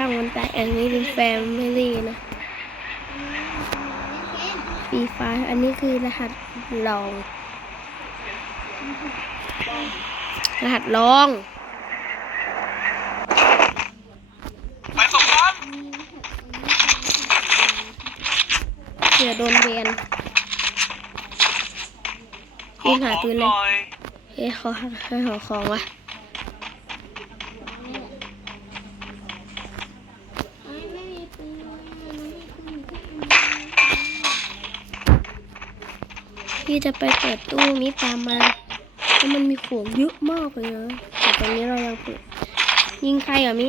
ช่างมันแต่อันนี้เป็นแฟมิลี่นะปีไฟอันนี้คือรหัสลอง รหัสลองไปส่งกันเผื่อโดนเรียนขอยิงหาของปืนหเลยน่อยเฮ้ยเขาให้หอของวะ พี่จะไปเปิดตู้นี้ตามมาเพราะมันมีของเยอะมากเลยนะแต่ตอนนี้เรายังเปิดยิงใครเหรอมิ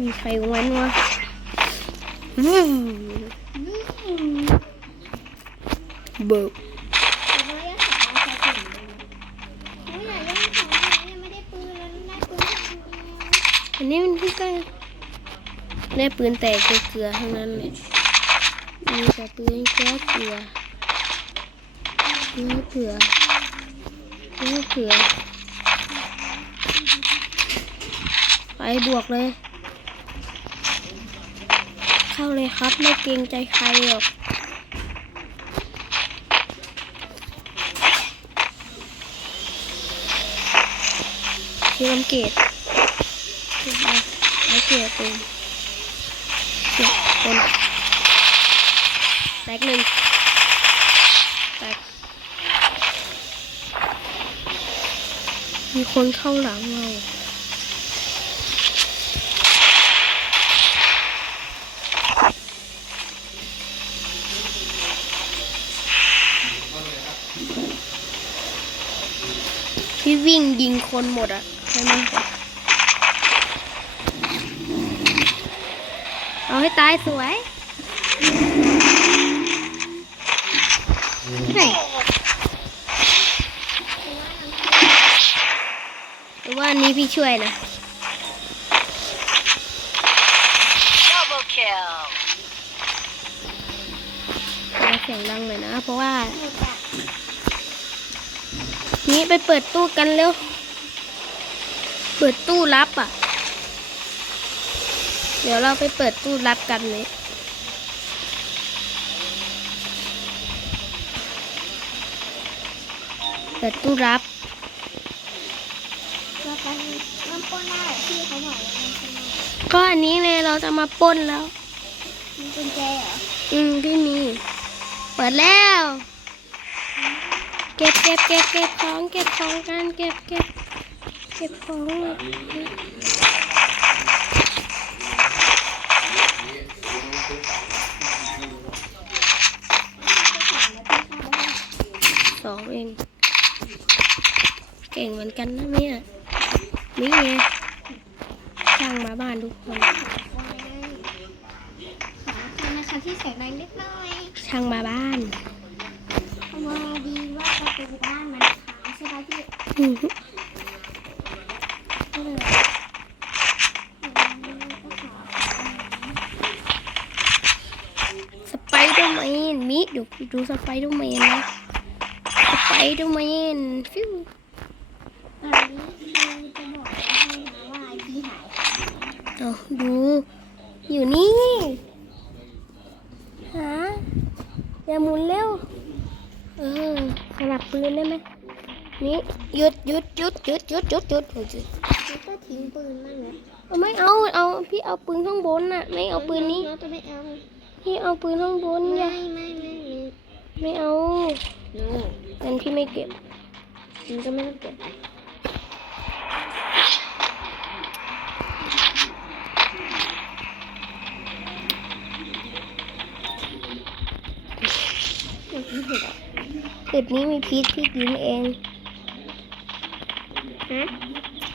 มีใครวันวะอืมเบิกอันนี้มันพี่ก็ ได้ปืนแตกเกลือๆทั้งนั้นเลยมีแต่ปืนแก้เกลือเกลือเกลือเกลือเกลือไปบวกเลย เข้าเลยครับไม่เกรงใจใครหรอกที่ลำเกตไอเกียร์ปืนเกียร์ คนแตกหนึ่งแตกมีคนเข้าหลังเราพี่วิ่งยิงคนหมดอะใช่ไหม เอาให้ตายสวยเฮ้ยแต่ว่าอันนี้พี่ช่วยนะ Double kill อย่าเสียงดังเลยนะ เพราะว่า นี่ไปเปิดตู้กันเร็ว เปิดตู้รับอะเดี๋ยวเราไปเปิดตู้รับกันเลยเปิดตู้รับมันปนได้พี่เขาบอกว่ามันปนได้ก็อันนี้เลยเราจะมาปล้นแล้วมีกุญแจเหรออืมพี่มี เปิดแล้ว เก็บเก็บเก็บเก็บของเก็บของกันเก็บเก็บเก็บของ เก่งเหมือนกันนะเนี่ยนี่ไงช่างมาบ้านทุกคนขอโทษนะคะที่เสียงดังนิดหน่อยช่างมาบ้านเพราะว่าดีว่าประตูบ้านมันค้างใช่ไหมพี่อือฮึก็เลยก็ขอสไปเดอร์แมนมิเดี๋ยวดูสไปเดอร์แมนนะสไปเดอร์แมนฟิว เอาดู อยู่นี่หาอย่าหมุนเร็ว เออสลับปืนได้ไหมนี่หยุดหยุดหยุดหยุดหยุดหยุดหยุดหยุดหยุดแล้วก็ทิ้งปืนบ้างนะเอาไม่เอาเอาพี่เอาปืนข้างบนน่ะ ไม่เอาปืนนี้เราจะไม่เอาพี่เอาปืนข้างบนอย่าไม่ไม่ไม่ไม่เอาโน่งั้นพี่ไม่เก็บมันก็ไม่ต้องเก็บ ห็ดนี้มีพิษพี่กินเองฮะ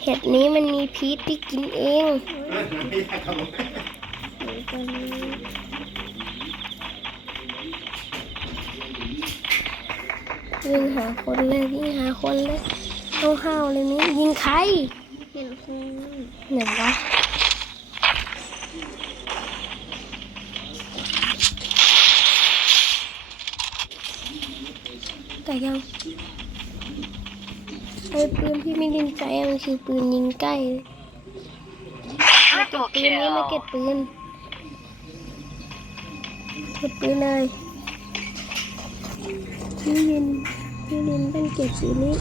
เห็ดนี้มันมีพิษพี่กินเองยิงหาคนเลยยิงหาคนเลยห้าวๆเลยนี่ยิงใครเห็นคนไหนวะแต่ยัง ไอ้ ปืนที่ไม่ดินใจมันคือปืนยิงใกล้ Triple ปืนนี้มาเก็บ kill. ปืนเก็บปืนเลยพี่ลินพี่ลินต้องเก็บสีนี้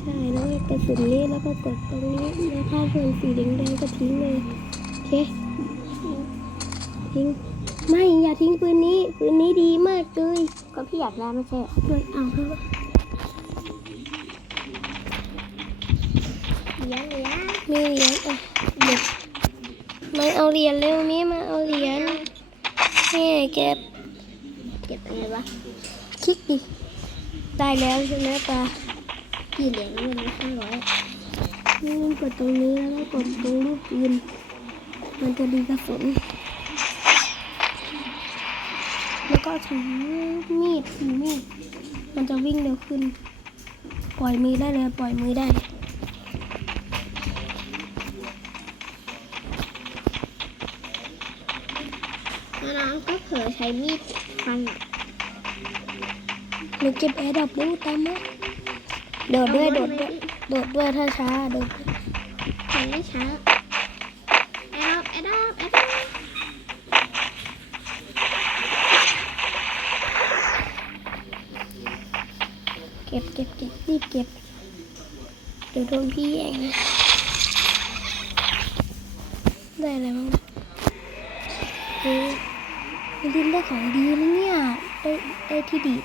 ใช่แล้วก็กระสุนนี้แล้วก็กดตรงนี้แล้วถ้าเพิ่มสีแดงๆก็ทิ้งเลยโอเคทิ้งไม่อย่าทิ้งปืนนี้ปืนนี้ดีมากเลยก็พี่อยากได้ไม่ใช่เหรอไม่เอาเถอะ เลี้ยงเลี้ยงมีเหรียญอะเดี๋ยวไม่เอาเหรียญเร็วมีมาเอาเหรียญนี่เก็บ เก็บยังไงวะคลิกดิได้แล้วใช่ไหมปากี่เหรียญเงินห้าร้อยนี่กดตรงนี้แล้วกดตรงรูปปืนมันจะดีกระสุนแล้วก็ถือมีดถือมีดมันจะวิ่งเร็วขึ้น ปล่อยมือได้เลย ปล่อยมือได้ ผลอใช้มีดฟันอะหนูเก็บแอร์ดับดูตามมาโดดด้วยโดดด้วยโดดด้วยถ้าช้าโดดด้วยฟันไม่ช้าแอร์ดับแอร์ดับแอร์ดแอดเก็บเก็บเก็บรีบเก็บเดี๋ยวโดนพี่แย่งได้อะไรบ้าง นะเออมีดินได้ของดีนะเนี่ย ได้ได้ที่ดีด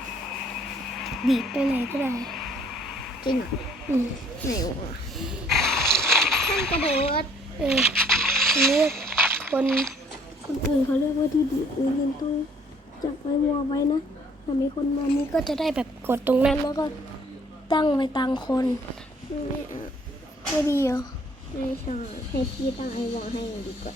ดีดไปไหนก็ได้ จริงเหรออืมไหนวะท่านกระโดดเออเรียกคนคนอื่นเขาเรียกว่าที่ดีดมีดินต้องจับไว้วอไว้นะถ้ามีคนมานี่ก็จะได้แบบกดตรงนั้นแล้วก็ตั้งไว้ตังคนไม่เอาไม่ดีเหรอไม่ชอบให้พี่ตั้งไอวอลให้ดีกว่า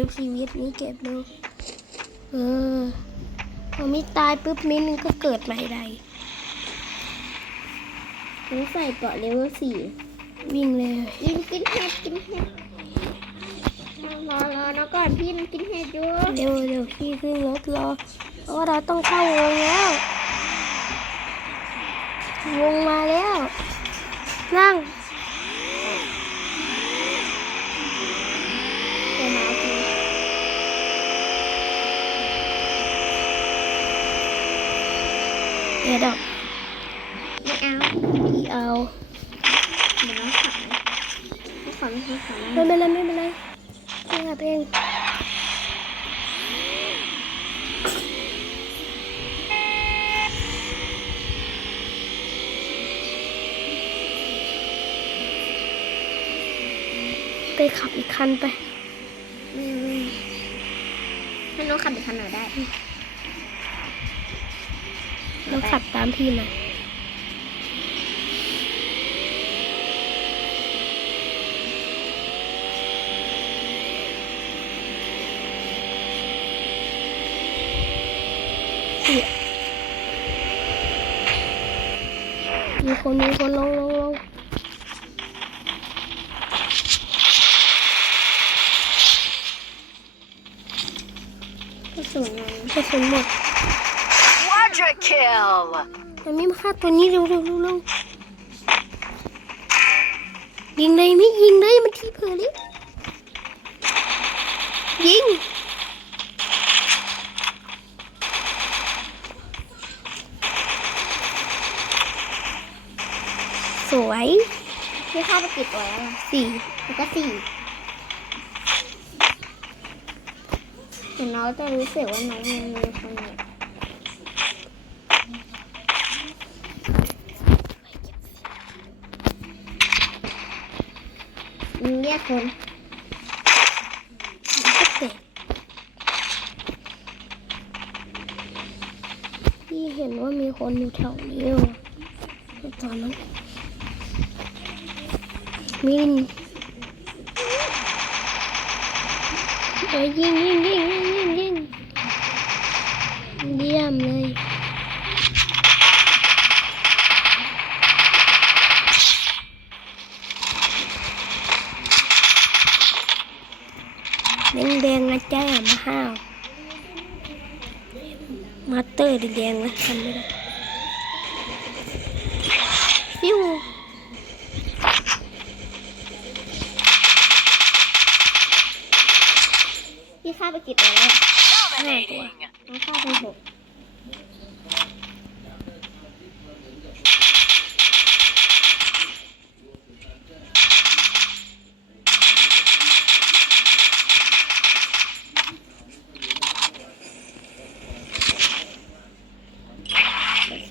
ชุบชีวิตนี่เก็บดูเออพอมิตายปุ๊บมิ้นงก็เกิดใหม่ได้น้องใส่เกาะเลเวลสี่วิ่งเลยกินกินเห็ดกินเห็ดรอรอนะก่อนพี่กินเห็ดอยู่เร็วเร็วพี่ขึ้นรถรอเพราะว่าเราต้องเข้าวงแล้ว วงมาแล้ว นั่ง เดี๋ยวมาเอากิน เดี๋ยวดอกไม่เอาพี่เอาเดี๋ยวน้องขายน้องขอไม่ให้ขายไม่เป็นไรไม่เป็นไรไม่ค่ะเพลงไปขับอีกคันไปไม่ไม่ให้น้องขับไปคันไหนได้ เราขับตามพี่มามีคนมีคนลงลงลงก็สูงามกระสุนหมด kill. มันไม่มาฆ่าตัวนี้เร็วเร็วเร็วเร็วยิงเลยไม่ยิงเลยมันที่เผลอเลยยิงสวยพี่เข้าไปกี่ตัวแล้วล่ะสี่แล้วก็สี่เห็นน้องจะรู้สึกว่าน้องมีคนอยู่มึงเรีย คนก็เสร็จพี่เห็นว่ามีคนอยู่แถวนี้ว่ะตอนนั้นมินเอ้ยยิงยิงยิงยิงยิงยิงเยี่ยมเลย แดงแดงๆนะ จ้ามาห้าวมาสเตอร์แดงๆนะทำไม่ได้ฟิวพี่ฆ่าไปกี่ตัวแล้ว Dominating. น้องฆ่าไปหก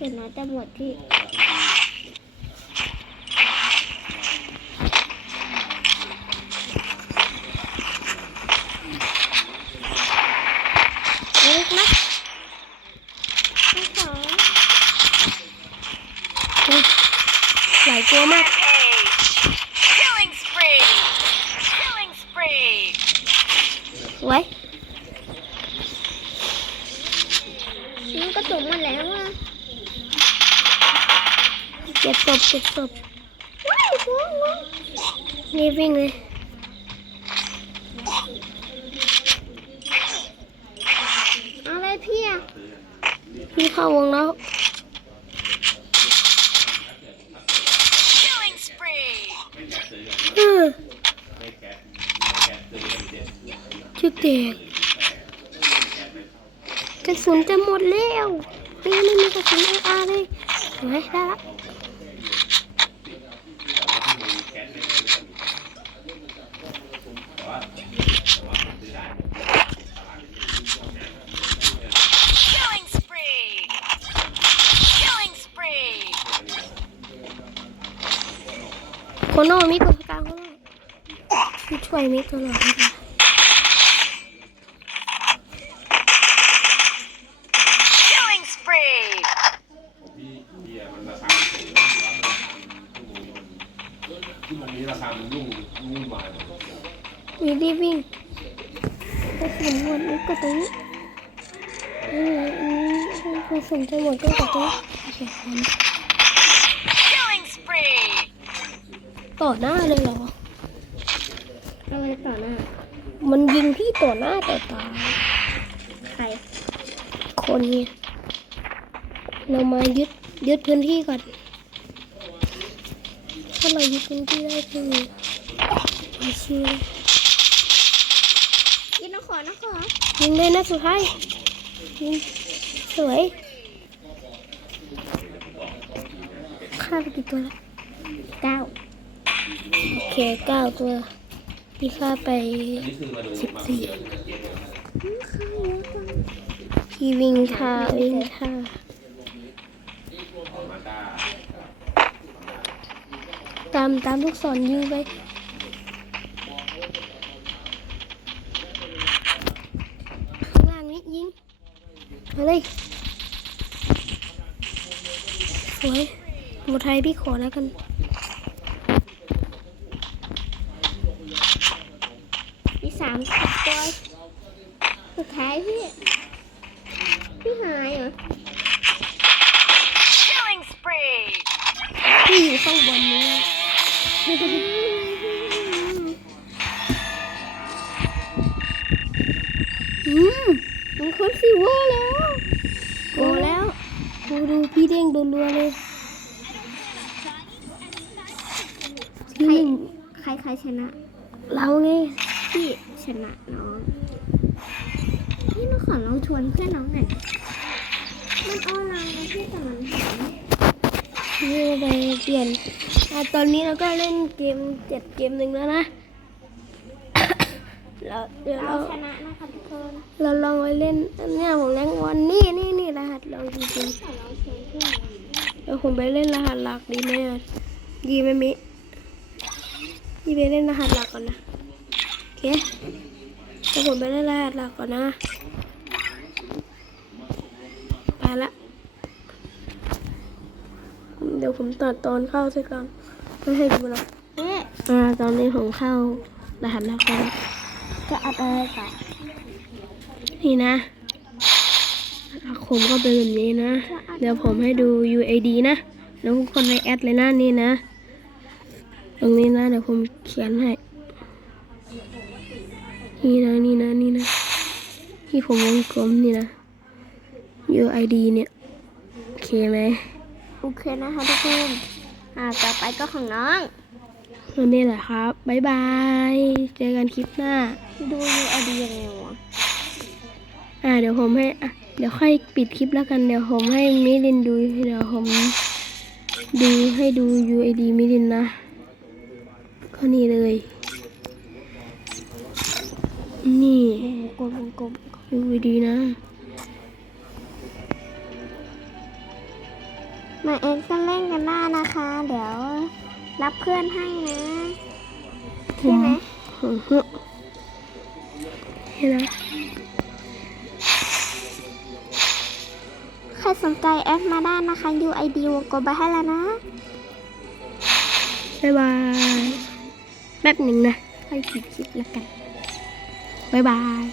เสร็จแล้วจะหมดที่เล็กนะที่สองอุ๊ยหลายตัวมาก Rampage. Killing spree. Killing spree. ไว้นี่ก็จุ่มหมดแล้วอะเก็บศพเก็บศพนี่วิ่งเลยอาเลยพี่อะพี่เข้าวงแล้วจุดแตกกระสุนจะหมดแล้วพี่ไม่มีกระสุนอาเลยเห็นไหมได้ละ Killing spree. Killing spree. โคโน่มิตัวกลางเขาหน่อยพี่ช่วยมิตลอดเลย Killing spree. ที่มันนี้ราคามันยุ่งยุ่งวายหมดมีรีบวิ่งกระสุนหมดนี่ก็ตรงนี้อืมอืมกระสุนจะหมดก็ตรงนี้โอเคพอนะ Killing spree. ต่อหน้าเลยเหรอเอาเลยต่อหน้า มันยิงพี่ต่อหน้าต่อตา ใคร คนเนี่ยเรามายึดยึดพื้นที่ก่อน ถ้าเรายึดพื้นที่ได้คือมาชิวกินน้องขอน้องขอยิงเลยนะสุดท้ายยิงสวยฆ่าไปกี่ตัวแล้วเก้า โอเคเก้าตัวพี่ฆ่าไปสิบสี่พี่วิ่งฆ่าวิ่งฆ่าตามตามลูกศรยิงไปข้างล่างนี้ยิงมาเลยสวยหมดไทยพี่ขอแล้วกัน มีสามสิบตัว สุดท้ายพี่ พี่หายเหรอ Killing spree. พี่อยู่ข้างบนนี้อืมมันคนซีเวอร์แล้ว โกแล้ว ดูดูพี่เด้งโดนรัวๆเลยที่หนึ่งใครใครชนะ เราไง พี่ชนะน้อง พี่น้องชวนเพื่อนน้องหน่อยมันออนไลน์นะพี่แต่มันหายนี่ไปเปลี่ยนอ่ตอนนี้เราก็เล่นเกมเจ็ดเกมหนึ่งแล้วนะเราเดี๋ยวเอาเราชนะนะคะทุกคนเราลองไปเล่นอันเนี่ยผมแรงวันนี่นี่นี่รหัสเราจริงขอลองชนเพื่อนๆเดี๋ยวผมไปเล่นรหัสหลักดีไหมอะดีไหมมิพี่ไปเล่นรหัสหลักก่อนนะโอเคเดี๋ยวผมไปเล่นรหัสหลักก่อนนะ ละเดี๋ยวผมตัดตอนเข้าสักก่อนไม่ให้ดูนะเอ๊ะอ่าตอนนี้ผมเข้ารหัสแล้วครับจะอัดอะไรต่อนี่นะผมก็เป็นแบบนี้นะ เดี๋ยวผมให้ดู UID นะแล้วทุกคนไปแอดเลยนะนี่นะ ตรงนี้นะ เดี๋ยวผมเขียนให้ นี่นะนี่นะนี่นะที่ผมวงกลมนี่นะ UID เนี่ย โอเคไหมโอเคนะคะทุกคนอ่าต่อไปก็ของน้องวันนี้แหละครับ บ๊ายบาย เจอกันคลิปหน้า ดู UID ยังไงวะอ่าเดี๋ยวผมให้อะเดี๋ยวค่อยปิดคลิปแล้วกัน เดี๋ยวผมให้มิลินดู เดี๋ยวผมดูให้ดู UID มิลินนะ ก็นี่เลย นี่วงกลมวงกลม UID นะ มาเองก็เล่นกันได้นะคะ เดี๋ยวรับเพื่อนให้นะใช่ไหมอือฮึเห็นไหมใครสนใจแอดมาได้นะคะ UID วงกลมไปให้แล้วนะ บ๊ายบาย แป๊บหนึ่งนะค่อยปิดคลิปแล้วกัน บ๊ายบาย